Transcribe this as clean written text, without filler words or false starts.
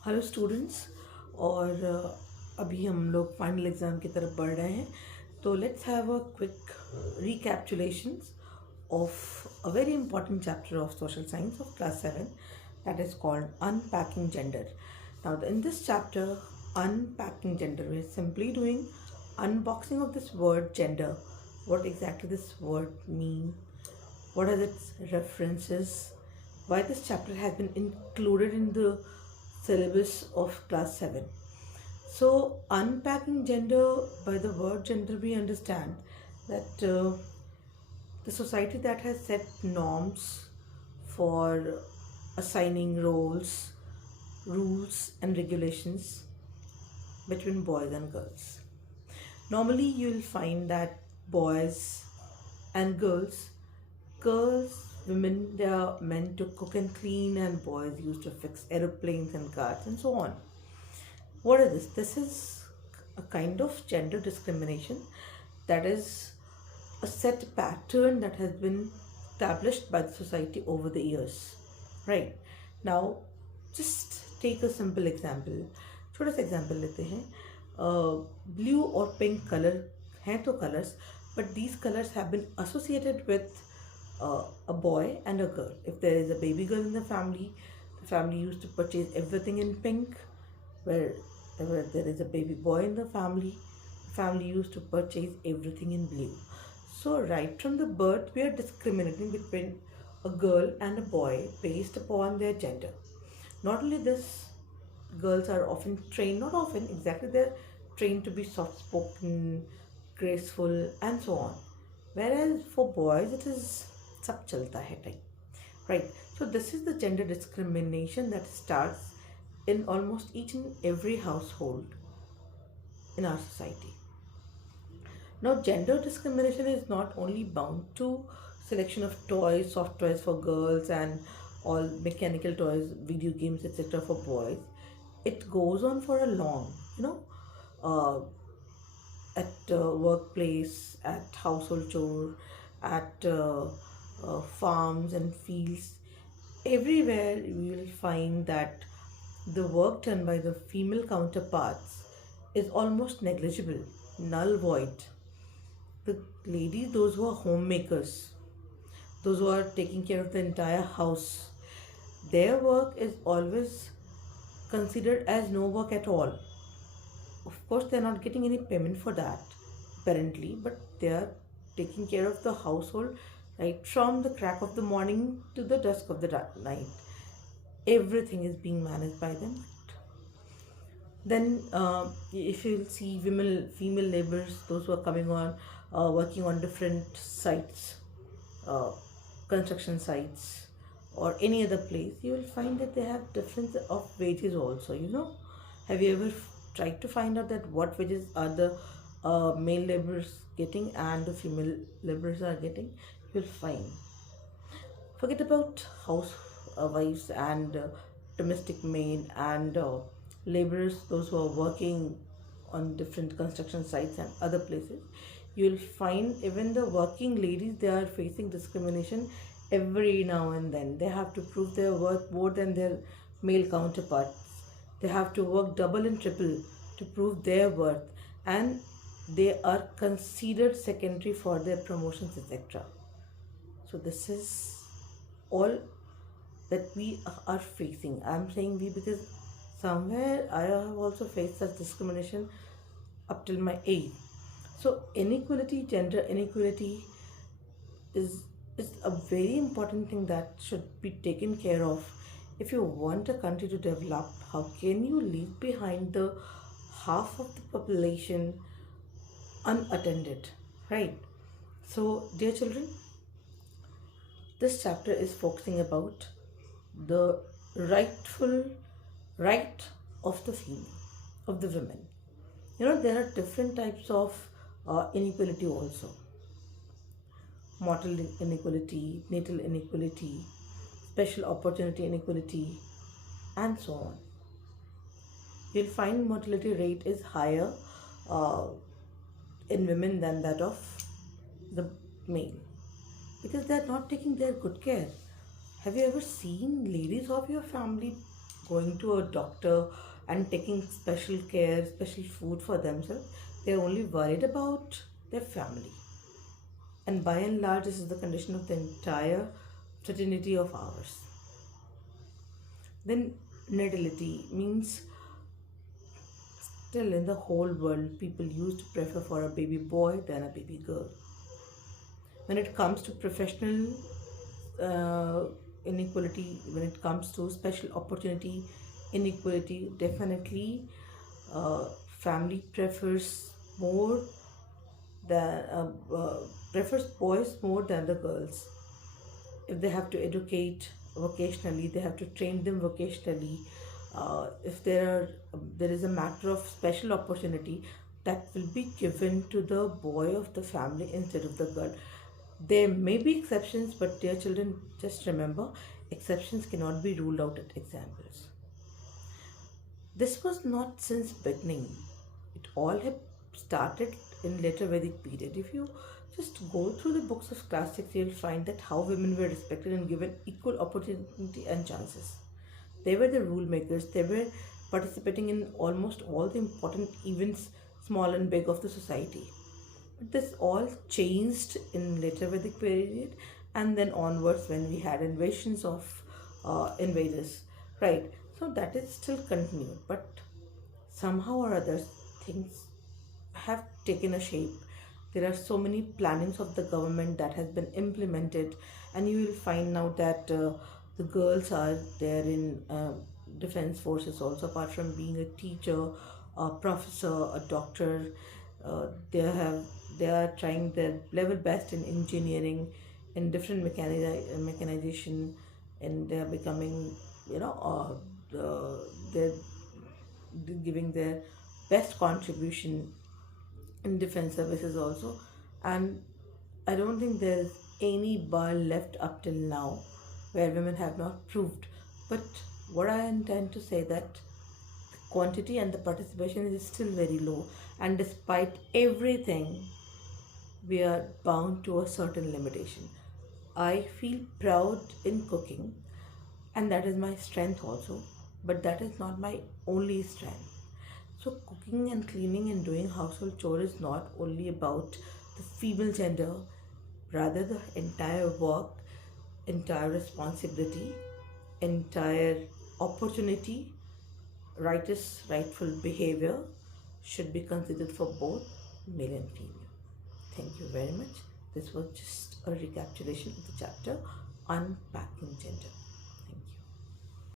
Hello students. और अभी हम लोग फाइनल एग्ज़ाम की तरफ बढ़ रहे हैं, तो let's have a quick recapitulations of a very important chapter of social science of class 7, that is called Unpacking Gender. Now in this chapter, Unpacking Gender, we are simply doing unboxing of this word gender. What exactly this word mean, what are its references, why this chapter has been included in the syllabus of class 7. So, unpacking gender, by the word gender, we understand that the society that has set norms for assigning roles, rules, and regulations between boys and girls. Normally, you'll find that boys and women, they are meant to cook and clean, and boys used to fix aeroplanes and cars and so on. What is this? This is a kind of gender discrimination, that is a set pattern that has been established by the society over the years. Right. Now, just take a simple example. छोटा सा example लेते हैं. Blue और pink color हैं तो colors, but these colors have been associated with a boy and a girl. If there is a baby girl in the family used to purchase everything in pink. Where there is a baby boy in the family used to purchase everything in blue. So right from the birth, we are discriminating between a girl and a boy based upon their gender. Not only this, girls are often trained, not often exactly, they're trained to be soft spoken, graceful, and so on. Whereas for boys, it is sab chalta hai type. Right. So this is the gender discrimination that starts in almost each and every household in our society. Now, gender discrimination is not only bound to selection of toys, soft toys for girls, and all mechanical toys, video games, etc. for boys. It goes on for a long, uh, at workplace, at household chore, at farms and fields. Everywhere you will find that the work done by the female counterparts is almost negligible, null void. The ladies, those who are homemakers, those who are taking care of the entire house, their work is always considered as no work at all. Of course, they're not getting any payment for that, apparently, but they are taking care of the household right from the crack of the morning to the dusk of the night. Everything is being managed by them. Then, if you see female laborers, those who are coming on, working on different sites, uh, construction sites, or any other place, you will find that they have difference of wages also. Have you ever tried to find out that what wages are the male laborers getting and the female laborers are getting? You'll find. Forget about housewives and domestic maid and laborers, those who are working on different construction sites and other places. You'll find even the working ladies, they are facing discrimination every now and then. They have to prove their worth more than their male counterparts. They have to work double and triple to prove their worth, and they are considered secondary for their promotions, etc. So this is all that we are facing. I'm saying we because somewhere I have also faced such discrimination up till my age. So inequality, gender inequality is a very important thing that should be taken care of. If you want a country to develop, how can you leave behind the half of the population unattended, right? So, dear children, this chapter is focusing about the rightful right of the female, of the women. There are different types of inequality also: mortal inequality, natal inequality, special opportunity inequality, and so on. You'll find mortality rate is higher uh, in women than that of the male, because they're not taking their good care. Have you ever seen ladies of your family going to a doctor and taking special care, special food for themselves. They're only worried about their family. And by and large, this is the condition of the entire fraternity of ours. Then, natality means still in the whole world, people used to prefer for a baby boy than a baby girl. When it comes to professional uh, inequality, when it comes to special opportunity inequality, definitely uh, family more than prefers boys more than the girls. If they have to educate vocationally, they have to train them vocationally. If there is a matter of special opportunity, that will be given to the boy of the family instead of the girl. There may be exceptions, but dear children, just remember, exceptions cannot be ruled out at examples. This was not since beginning. It all had started in later Vedic period. If you just go through the books of classics, you'll find that how women were respected and given equal opportunity and chances. They were the rule makers. They were participating in almost all the important events, small and big, of the society. But this all changed in later Vedic period and then onwards when we had invasions of invaders, right? So that is still continued, but somehow or other things have taken a shape. There are so many plannings of the government that has been implemented, and you will find now that the girls are there in defense forces also. Apart from being a teacher, a professor, a doctor, uh, they have they are trying their level best in engineering, in different mechanization, and they are becoming, you know, they're giving their best contribution in defense services also. And I don't think there's any bar left up till now where women have not proved. But what I intend to say that the quantity and the participation is still very low, and despite everything, we are bound to a certain limitation. I feel proud in cooking, and that is my strength also, but that is not my only strength. So, cooking and cleaning and doing household chores is not only about the female gender, rather, the entire work, entire responsibility, entire opportunity, rightful behavior should be considered for both male and female. Thank you very much. This was just a recapitulation of the chapter Unpacking Gender.